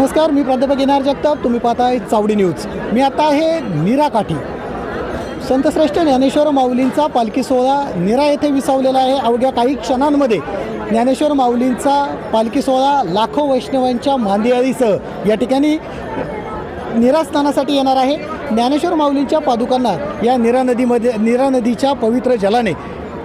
नमस्कार मी प्राध्यापक येणार जगताप. तुम्ही पाहताय चावडी न्यूज. मी आता आहे निराकाठी संतश्रेष्ठ ज्ञानेश्वर माऊलींचा पालखी सोहळा निरा येथे विसावलेला आहे. अवघ्या काही क्षणांमध्ये ज्ञानेश्वर माऊलींचा पालखी सोहळा लाखो वैष्णवांच्या मांदियाळीसह या ठिकाणी निरा स्नानासाठी येणार आहे. ज्ञानेश्वर माऊलींच्या पादुकांना या निरा नदीमध्ये निरा नदीच्या पवित्र जलाने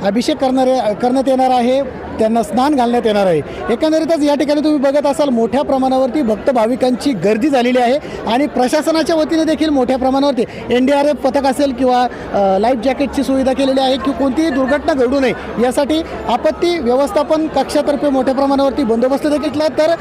अभिषेक करणारे करण्यात येणार आहे. त्यांना स्नान घालण्यात येणार आहे. एकंदरीतच या ठिकाणी तुम्ही बघत असाल मोठ्या प्रमाणावरती भक्त भाविकांची गर्दी झालेली आहे आणि प्रशासनाच्या वतीने देखील मोठ्या प्रमाणावरती एन डी आर एफ पथक असेल किंवा लाईफ जॅकेटची सुविधा केलेली आहे की कोणतीही दुर्घटना घडू नये यासाठी आपत्ती व्यवस्थापन कक्षातर्फे मोठ्या प्रमाणावरती बंदोबस्त देखील तर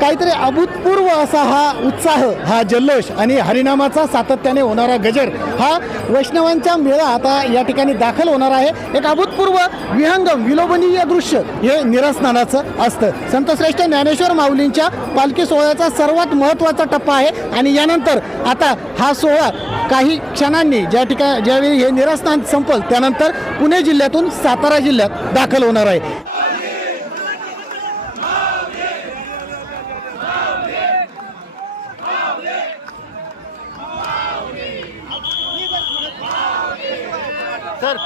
काहीतरी अभूतपूर्व असा हा उत्साह हा जल्लोष आणि हरिनामाचा सातत्याने होणारा गजर हा वैष्णवांचा मेळा आता या ठिकाणी दाखल होणार आहे. एक अभूतपूर्व विहंगम विलोभनीय दृश्य. हे निरस्नानाचं असतं. संतश्रेष्ठ ज्ञानेश्वर माऊलींच्या पालखी सोहळ्याचा सर्वात महत्त्वाचा टप्पा आहे. आणि यानंतर आता हा सोहळा काही क्षणांनी ज्या ठिकाणी ज्यावेळी हे निरस्नान संपल त्यानंतर पुणे जिल्ह्यातून सातारा जिल्ह्यात दाखल होणार आहे. सर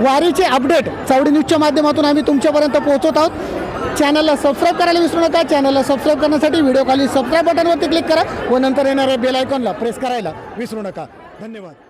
वारीचे अपडेट चावडी न्यूजच्या माध्यमातून आम्ही तुमच्यापर्यंत पोहोचत आहोत. चॅनलला सबस्क्राईब करायला विसरू नका. चॅनलला सबस्क्राईब करण्यासाठी व्हिडिओ खाली सबस्क्राईब बटनवरती क्लिक करा व नंतर येणाऱ्या बेल आयकॉनला प्रेस करायला विसरू नका. धन्यवाद.